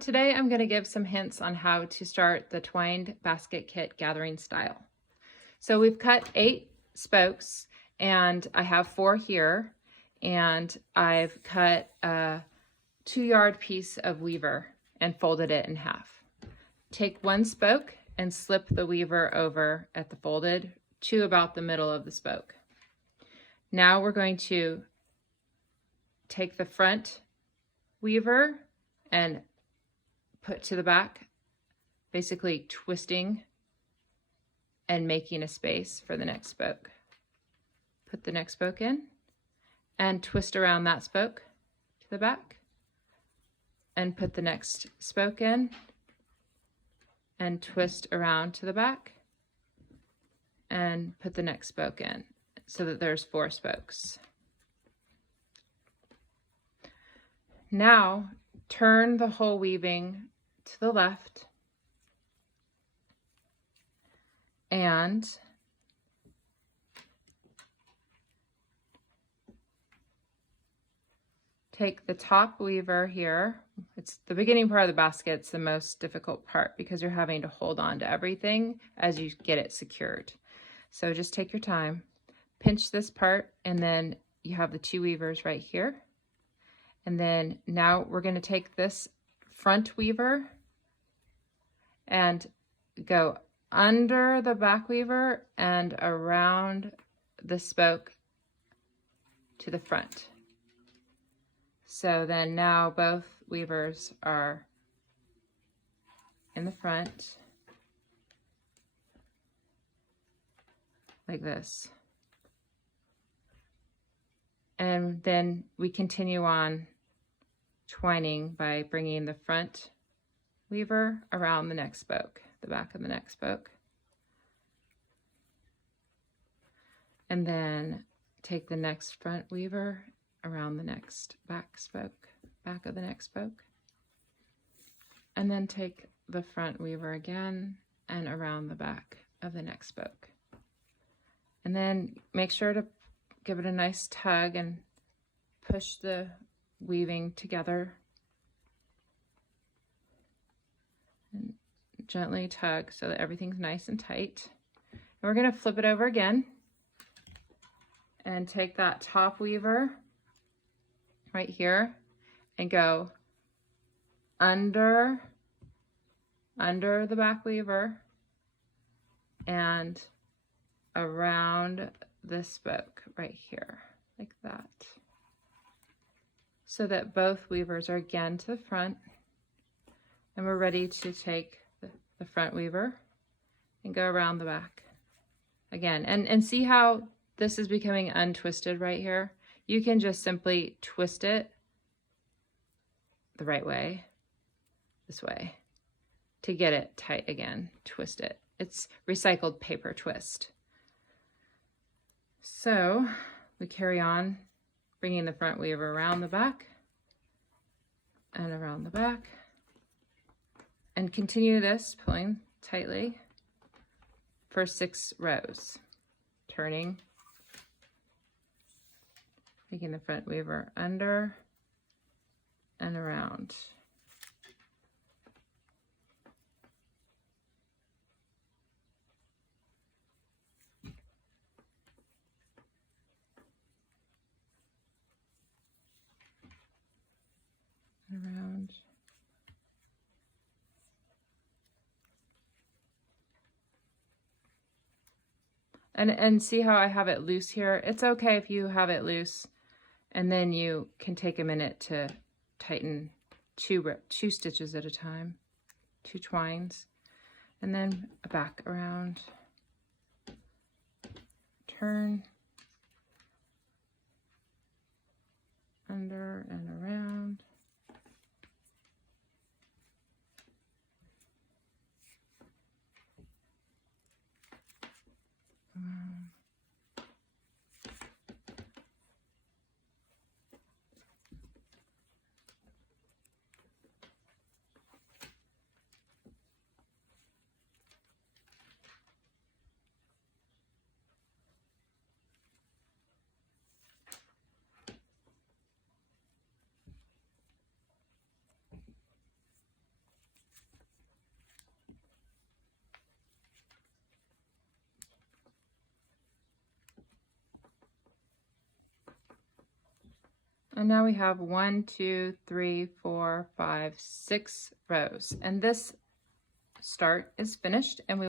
today I'm going to give some hints on how to start the twined basket kit gathering style. So we've cut 8 spokes and I have 4 here, and I've cut a 2-yard piece of weaver and folded it in half. Take 1 spoke and slip the weaver over at the folded to about the middle of the spoke. Now we're going to take the front weaver and put to the back, basically twisting and making a space for the next spoke. Put the next spoke in and twist around that spoke to the back, and put the next spoke in and twist around to the back and put the next spoke in, so that there's 4 spokes. Now turn the whole weaving to the left and take the top weaver here. It's the beginning part of the basket. It's the most difficult part because you're having to hold on to everything as you get it secured. So just take your time, pinch this part, and then you have the 2 weavers right here. And then now we're going to take this front weaver and go under the back weaver and around the spoke to the front. So then now both weavers are in the front like this. And then we continue on twining by bringing the front weaver around the next spoke, the back of the next spoke. And then take the next front weaver around the next back spoke, back of the next spoke. And then take the front weaver again and around the back of the next spoke. And then make sure to give it a nice tug and push the weaving together. And gently tug so that everything's nice and tight. And we're going to flip it over again and take that top weaver right here and go under the back weaver and around the spoke right here, like that, so that both weavers are again to the front. And we're ready to take the front weaver and go around the back again. And see how this is becoming untwisted right here? You can just simply twist it the right way, this way, to get it tight again. Twist it. It's recycled paper twist. So we carry on bringing the front weaver around the back and around the back, and continue this, pulling tightly for 6 rows, turning, making the front weaver under and around. Around. And see how I have it loose here? It's okay if you have it loose, and then you can take a minute to tighten 2 stitches at a time, 2 twines, and then back around, turn, under and around. And now we have 1, 2, 3, 4, 5, 6 rows. And this start is finished, and we